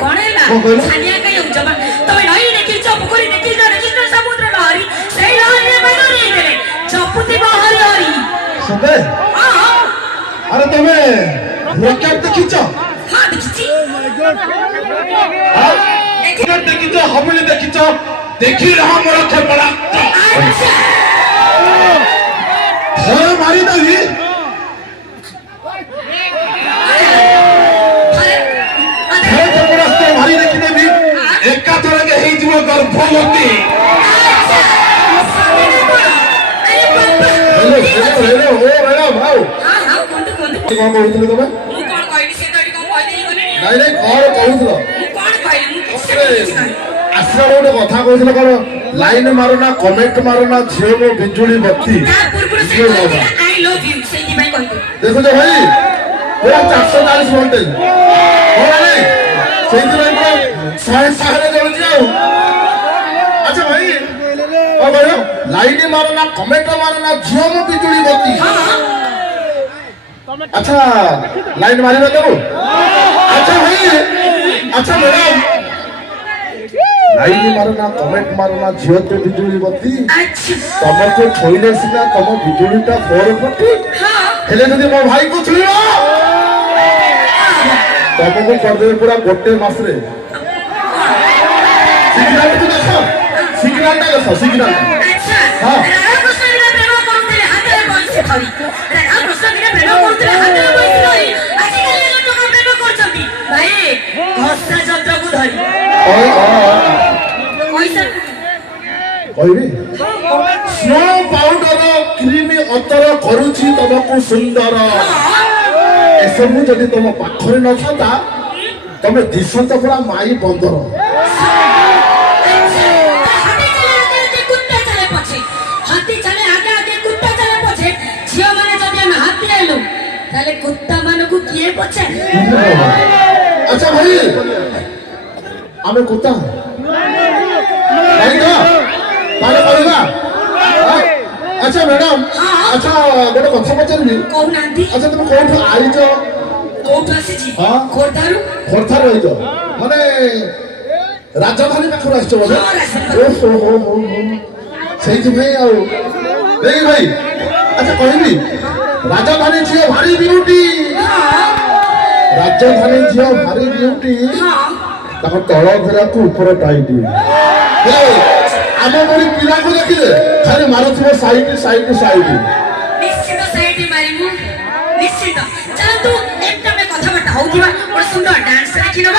कौन है ला छानिया का योग जमा तबे नई देखि चपुकुरी देखि जा कृष्ण समुद्र लहरी सही लहरी में मजरी देले चपुती बाहर हरी सते हां अरे तमे रॉकेट देखिछ हां देखिछि हां रॉकेट देखिछ हबली देखिछ देखि रहा मोर खेपड़ा अच्छा थोड़ा मारी दली भारी देखि देबी एका थोड़ा के हेइ जीव गर्भवती हेलो ओ मैडम भाऊ हां हां कोन कोन कहउतले तमे मु कोन कहली से तडी कोन कहि देई गले नहीं नहीं कोन कहउतलो मु कोन कहली मु आसरा गोटे कथा कहउतलो कोन लाइन मारो ना कमेंट मारो ना झियो मो बिजुली बत्ती ता पूर्व से आई लव यू से की भाई कहतो देखो जो भाई पूरा 440 वोल्टेज हो नहीं सही दिन में सारे सारे जल जाओ अच्छा भाई ओ भाई लाइन मारो ना कमेंट मारो ना झियो मो बिजुली बत्ती अच्छा लाइन मारी ना देबो अच्छा भाई अच्छा मैडम लाइन मारो ना कमेंट मारो ना झियो तो बिजुली बत्ती अच्छा तमर को छोइले सिना तम बिजुलीटा 440 हां हेले जदी मो भाई को छुइलो तमको कर दे पूरा गोटे मास रे सिग्नल तो देखो सिग्नल अच्छा हां राधाकृष्ण बिना प्रेम करते हाथे बंसी धरी राधाकृष्ण बिना प्रेम करते हाथे बंसी धरी आजि काली लोक प्रेम करछंती भाई घसा जंत्र को धरी पैसा कहबी स्नो पाउडर क्रीम अतर करूची तमको सुंदर एसबु जदि तुम पाखरे न था तमे दिसंत पूरा माई बंदर कुत्ता मान को किए पछे अच्छा भाई आमे कुत्ता नहीं तो ताले करेगा अच्छा मैडम अच्छा गोटे कथा पचारबी कौन आंधी अच्छा तुम कोठो आइज कोठो आसीची हां खोरदारू खोरथा रहिज माने राजधानी पाखर आछो बोले ओ हो सही जी भाई आउ देई भाई अच्छा कहबी राजधानी झियो भारी ब्यूटी राजधानी झियो भारी ब्यूटी ताको तळ फेरा को ऊपर टाइट आम बड़ी पिला को देखिले खाली मारुथिबो साइड निश्चित साइड मारिमु निश्चित चल तू एक में कथा बता होउथिबा और सुंदर डांस रे किनबा